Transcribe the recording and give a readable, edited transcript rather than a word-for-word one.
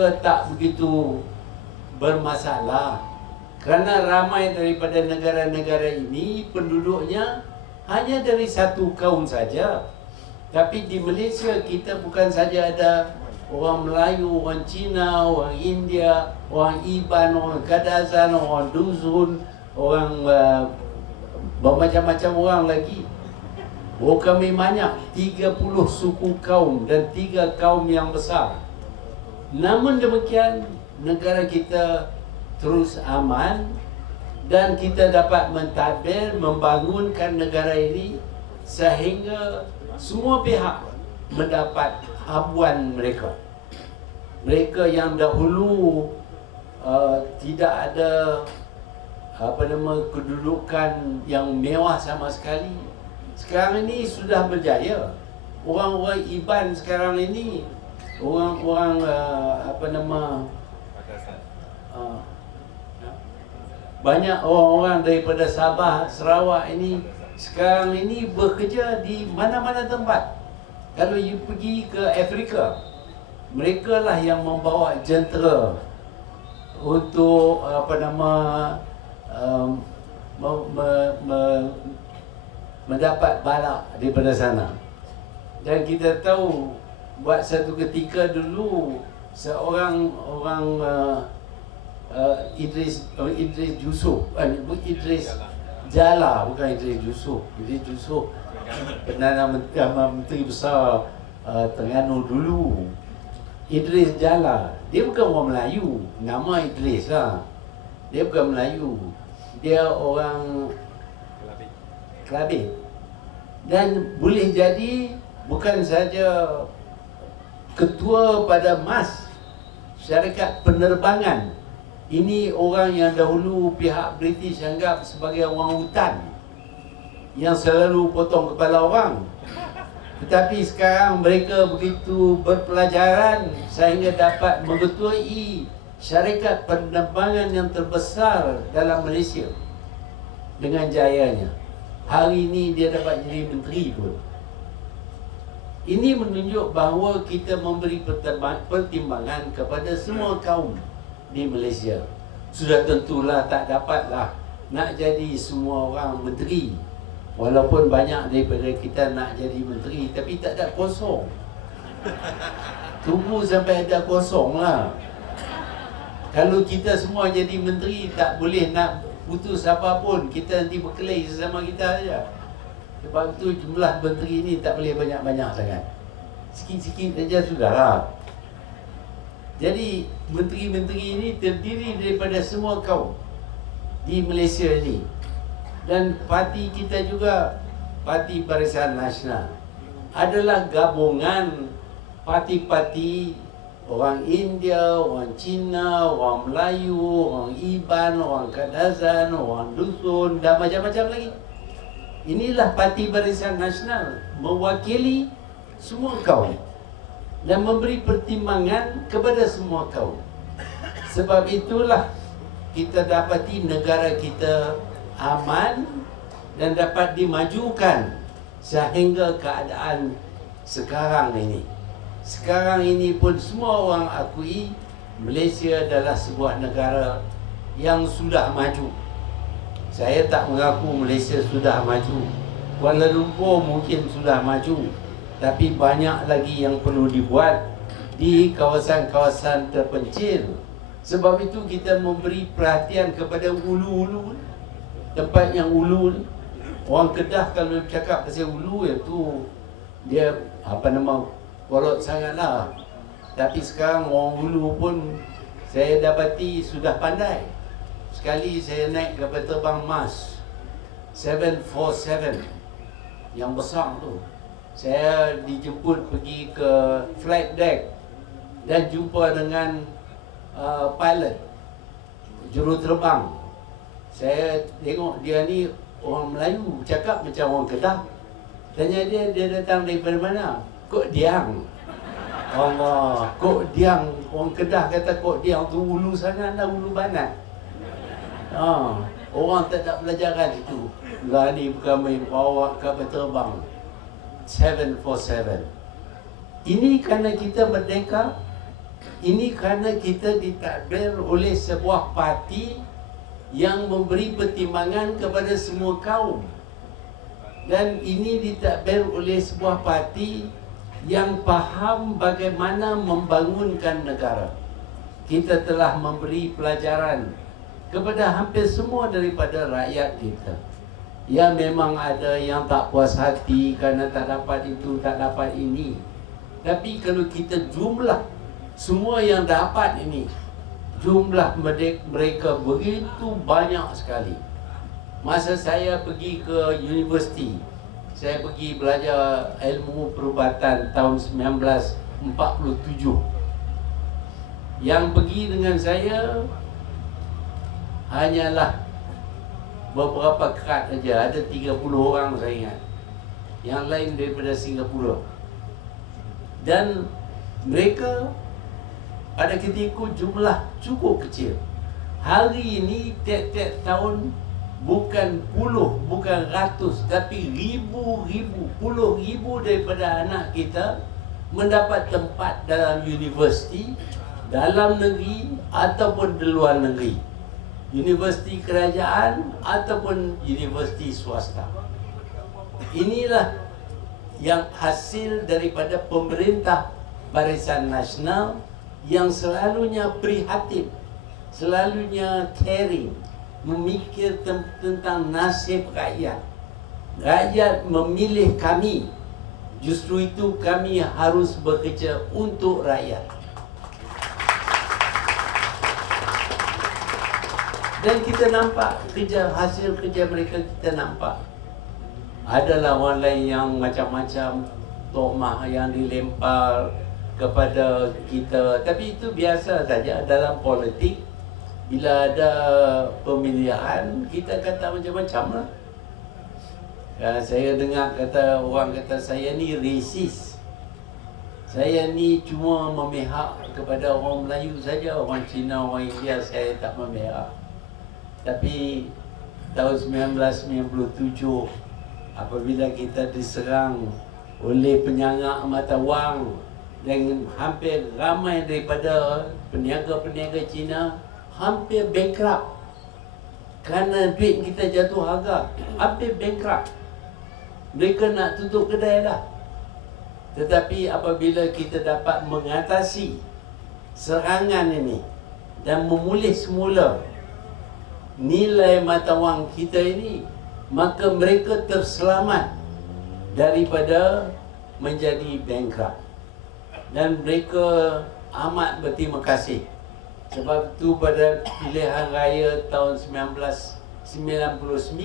mereka tak begitu bermasalah. Kerana ramai daripada negara-negara ini penduduknya hanya dari satu kaum saja. Tapi di Malaysia kita bukan saja ada orang Melayu, orang Cina, orang India, orang Iban, orang Kadazan, orang Dusun, orang bermacam-macam orang lagi. Kami banyak, 30 suku kaum dan 3 kaum yang besar. Namun demikian, negara kita terus aman dan kita dapat mentadbir, membangunkan negara ini sehingga semua pihak mendapat habuan mereka. Mereka yang dahulu tidak ada kedudukan yang mewah sama sekali, sekarang ini sudah berjaya. Orang-orang Iban sekarang ini, orang-orang banyak orang-orang daripada Sabah, Sarawak ini sekarang ini bekerja di mana-mana tempat. Kalau you pergi ke Afrika, mereka lah yang membawa jentera untuk mendapat balak daripada sana. Dan kita tahu buat satu ketika dulu seorang Idris Yusof, Idris Jala, bukan Idris Yusof. Idris Yusof Perdana Menteri Besar Terengganu dulu. Idris Jala, dia bukan orang Melayu, nama Idris lah. Dia bukan Melayu, dia orang Kelabit. Dan boleh jadi bukan saja ketua pada MAS, syarikat penerbangan. Ini orang yang dahulu pihak British anggap sebagai orang hutan yang selalu potong kepala orang. Tetapi sekarang mereka begitu berpelajaran sehingga dapat mengetuai syarikat penerbangan yang terbesar dalam Malaysia dengan jayanya. Hari ini dia dapat jadi menteri pun. Ini menunjuk bahawa kita memberi pertimbangan kepada semua kaum di Malaysia. Sudah tentulah tak dapatlah nak jadi semua orang menteri. Walaupun banyak daripada kita nak jadi menteri, tapi tak ada kosong. Tunggu sampai ada kosong lah. Kalau kita semua jadi menteri, tak boleh nak putus apa pun. Kita nanti berkelahi sesama kita saja. Sebab itu jumlah menteri ini tak boleh banyak-banyak sangat. Sikit-sikit saja sudahlah. Jadi menteri-menteri ini terdiri daripada semua kaum di Malaysia ini. Dan parti kita juga, Parti Barisan Nasional, adalah gabungan parti-parti orang India, orang Cina, orang Melayu, orang Iban, orang Kadazan, orang Dusun dan macam-macam lagi. Inilah Parti Barisan Nasional, mewakili semua kaum dan memberi pertimbangan kepada semua kaum. Sebab itulah kita dapati negara kita aman dan dapat dimajukan sehingga keadaan sekarang ini. Sekarang ini pun semua orang akui Malaysia adalah sebuah negara yang sudah maju. Saya tak mengaku Malaysia sudah maju. Kuala Lumpur mungkin sudah maju, tapi banyak lagi yang perlu dibuat di kawasan-kawasan terpencil. Sebab itu kita memberi perhatian kepada ulu-ulu, tempat yang ulu ni. Orang Kedah kalau cakap pasal ulu, itu dia kolot sangatlah. Tapi sekarang orang ulu pun saya dapati sudah pandai. Sekali saya naik kapal terbang MAS 747 yang besar tu. Saya dijemput pergi ke flight deck dan jumpa dengan pilot juruterbang. Saya tengok dia ni orang Melayu, cakap macam orang Kedah. Tanya dia datang daripada mana? Kok Diang. Allah, Kok Diang. Orang Kedah kata Kok Diang tu ulu sangat dah, ulu banat. Orang tak ada pelajaran itu. Berani kami bawa kapal terbang 747. Ini kerana kita merdeka Ini kerana kita ditadbir oleh sebuah parti yang memberi pertimbangan kepada semua kaum. Dan ini ditadbir oleh sebuah parti yang faham bagaimana membangunkan negara. Kita telah memberi pelajaran kepada hampir semua daripada rakyat kita. Ya, memang ada yang tak puas hati kerana tak dapat itu, tak dapat ini. Tapi kalau kita jumlah semua yang dapat ini, jumlah mereka begitu banyak sekali. Masa saya pergi ke universiti, saya pergi belajar ilmu perubatan tahun 1947. Yang pergi dengan saya hanyalah beberapa kad saja, ada 30 orang saya ingat. Yang lain daripada Singapura. Dan mereka pada ketika jumlah cukup kecil. Hari ini tiap-tiap tahun bukan puluh, bukan ratus, tapi ribu-ribu, puluh ribu daripada anak kita mendapat tempat dalam universiti, dalam negeri ataupun di luar negeri. Universiti kerajaan ataupun universiti swasta. Inilah yang hasil daripada pemerintah Barisan Nasional yang selalunya prihatin, selalunya caring, memikir tentang nasib rakyat. Rakyat memilih kami, justru itu kami harus bekerja untuk rakyat. Dan kita nampak hasil kerja mereka, kita nampak. Adalah orang lain yang macam-macam, tuhmah yang dilempar kepada kita. Tapi itu biasa saja dalam politik. Bila ada pemilihan, kita kata macam-macam lah. Saya dengar orang kata saya ni racist. Saya ni cuma memihak kepada orang Melayu saja. Orang Cina, orang India saya tak memihak. Tapi tahun 1997, apabila kita diserang oleh penyangak mata wang dan hampir ramai daripada peniaga-peniaga Cina hampir bankrupt kerana duit kita jatuh harga, hampir bankrupt. Mereka nak tutup kedai dah. Tetapi apabila kita dapat mengatasi serangan ini dan memulih semula nilai mata wang kita ini, maka mereka terselamat daripada menjadi bankrupt. Dan mereka amat berterima kasih. Sebab itu pada pilihan raya tahun 1999